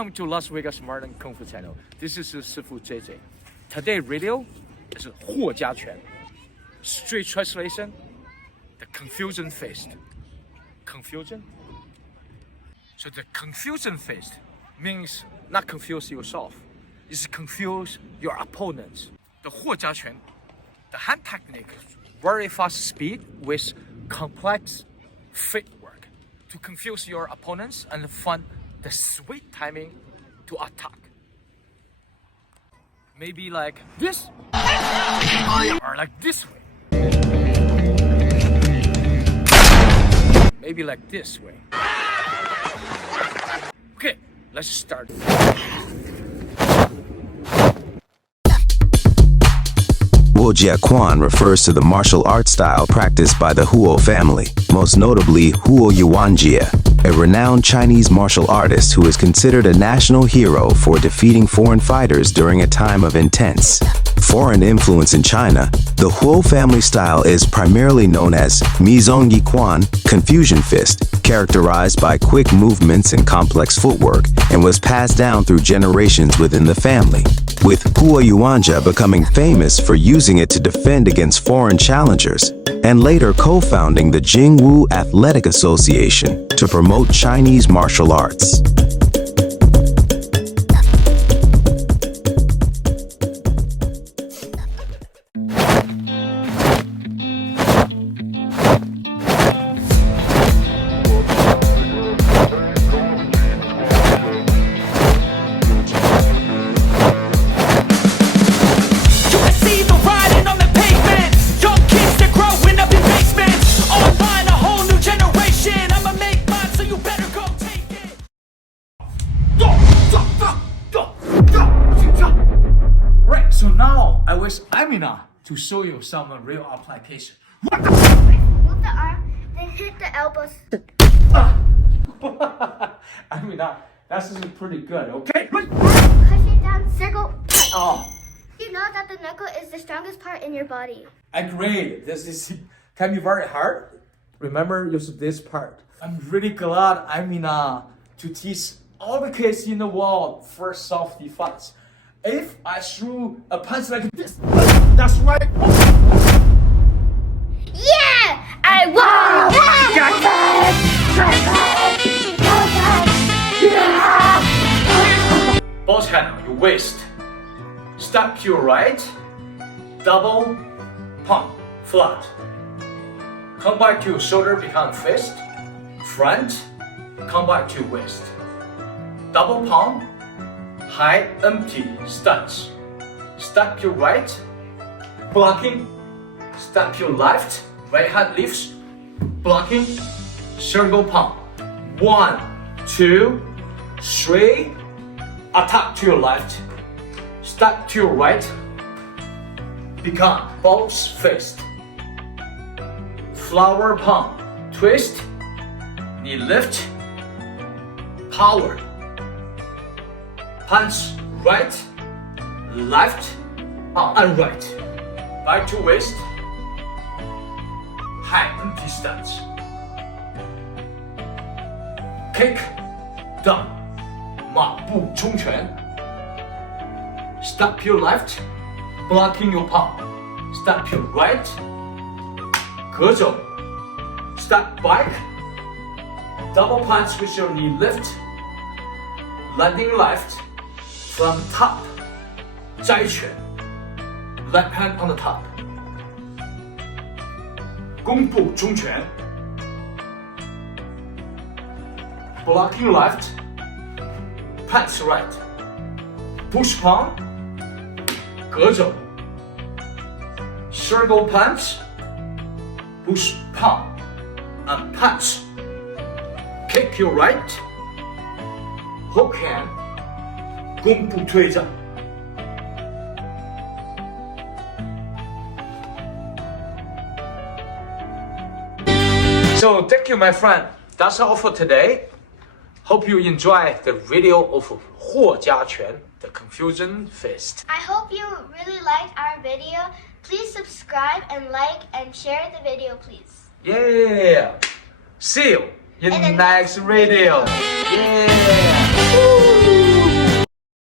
Welcome to Las Vegas Modern Kung Fu channel. This is Sifu JJ. Today video is 霍家拳. Straight translation, the confusion fist. Confusion? So the confusion fist means not confuse yourself. It's confuse your opponents. The 霍家拳, the hand technique, very fast speed with complex footwork to confuse your opponents and find the sweet timing to attack. Maybe like this, or like this way. Maybe like this way. Okay, let's start. Guo Jia quan refers to the martial arts style practiced by the Huo family, most notably Guo Jia, a renowned Chinese martial artist who is considered a national hero for defeating foreign fighters during a time of intense foreign influence in China. The Huo family style is primarily known as Mizongyi quan, confusion fist, characterized by quick movements and complex footwork, and was passed down through generations within the family, with Guo Jia becoming famous for using it to defend against foreign challengers, and later co-founding the Jingwu Athletic Association to promote Chinese martial arts. So now I wish Amina to show you some real application. Move the arm, then hit the elbows. Amina, that's pretty good, okay? Push it down, circle, punch. Oh, You know that the knuckle is the strongest part in your body. agreed. This can be very hard. Remember, use this part. I'm really glad Amina to teach all the kids in the world for self-defense. If I threw a punch like this, that's right. Yeah! I won! Both hand on your waist. Step to your right. Double palm, flat. Come back to your shoulder, become fist. Front, come back to waist. Double palm, high empty stance. Step your right, blocking. Step your left, right hand lifts, blocking. Circle palm. 1, 2, 3. Attack to your left. Step to your right. Become both fist. Flower palm. Twist. Knee lift. Power. Punch right, left, and right. Back to waist. High empty stance. Kick down. 马步冲拳. Step your left, blocking your palm. Step your right. 隔肘. Step back. Double punch with your knee lift. Landing left. From top, 摘拳. Left hand on the top. 弓步中拳. Blocking left. Punch right. Push palm. 隔肘. Circle punch. Push palm. And punch. Kick your right. Hook hand. 弓步推掌. So thank you, my friend. That's all for today. Hope you enjoy the video of 霍家拳, the confusion fist. I hope you really liked our video. Please subscribe and like and share the video, please. Yeah. See you in the next video. Yeah.